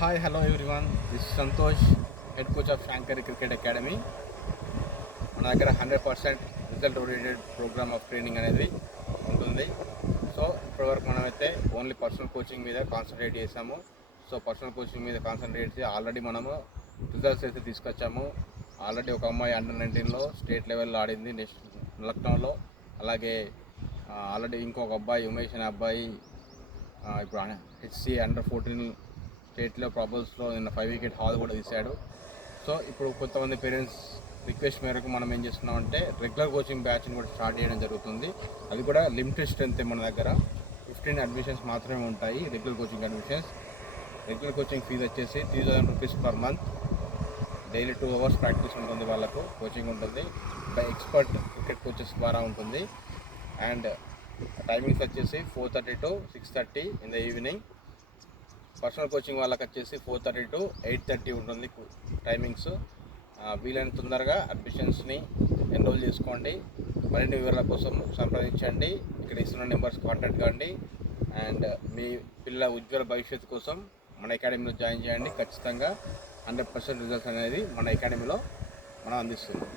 Hi hello everyone, this Santosh, head coach of Shankari cricket academy. మన దగ్గర 100% result oriented programme of training అనేది ఉంటుంది. So ఇప్పటివరకు మనమైతే ఓన్లీ పర్సనల్ కోచింగ్ మీద కాన్సన్ట్రేట్ చేసాము. సో పర్సనల్ కోచింగ్ మీద కాన్సన్ట్రేట్ చేసి ఆల్రెడీ మనము రిజల్ట్స్ అయితే తీసుకొచ్చాము. ఆల్రెడీ ఒక అమ్మాయి అండర్-19లో స్టేట్ లెవెల్లో ఆడింది లక్నోలో. అలాగే ఆల్రెడీ ఇంకొక అబ్బాయి ఉమేష్ అనే అబ్బాయి ఇప్పుడు హెచ్సి అండర్-14 స్టేట్లో ప్రాబల్స్లో నిన్న 5 వికెట్ హాల్ కూడా తీశాడు. సో ఇప్పుడు కొంతమంది పేరెంట్స్ రిక్వెస్ట్ మేరకు మనం ఏం చేస్తున్నామంటే రెగ్యులర్ కోచింగ్ బ్యాచ్ని కూడా స్టార్ట్ చేయడం జరుగుతుంది. అది కూడా లిమిటెడ్ స్ట్రెంత్. మన దగ్గర 15 అడ్మిషన్స్ మాత్రమే ఉంటాయి. Regular coaching admissions. Regular coaching fees వచ్చేసి 3000 rupees per month. Daily 2 hours practice ఉంటుంది, వాళ్ళకు కోచింగ్ ఉంటుంది. బై ఎక్స్పర్ట్ క్రికెట్ కోచెస్ ద్వారా ఉంటుంది. అండ్ టైమింగ్స్ వచ్చేసి 4:30 to 6:30 in the evening. Personal coaching వాళ్ళకి వచ్చేసి 4:30 to 8:30 ఉంటుంది టైమింగ్స్. వీలైన తొందరగా అడ్మిషన్స్ని ఎన్రోల్ చేసుకోండి. మరిన్ని వివరాల కోసం సంప్రదించండి. ఇక్కడ ఇస్తున్న నెంబర్స్ కాంటాక్ట్ కాండి. అండ్ మీ పిల్లల ఉజ్వల భవిష్యత్తు కోసం మన అకాడమీలో జాయిన్ చేయండి. ఖచ్చితంగా 100% రిజల్ట్స్ అనేది మన అకాడమీలో మనం అందిస్తున్నాం.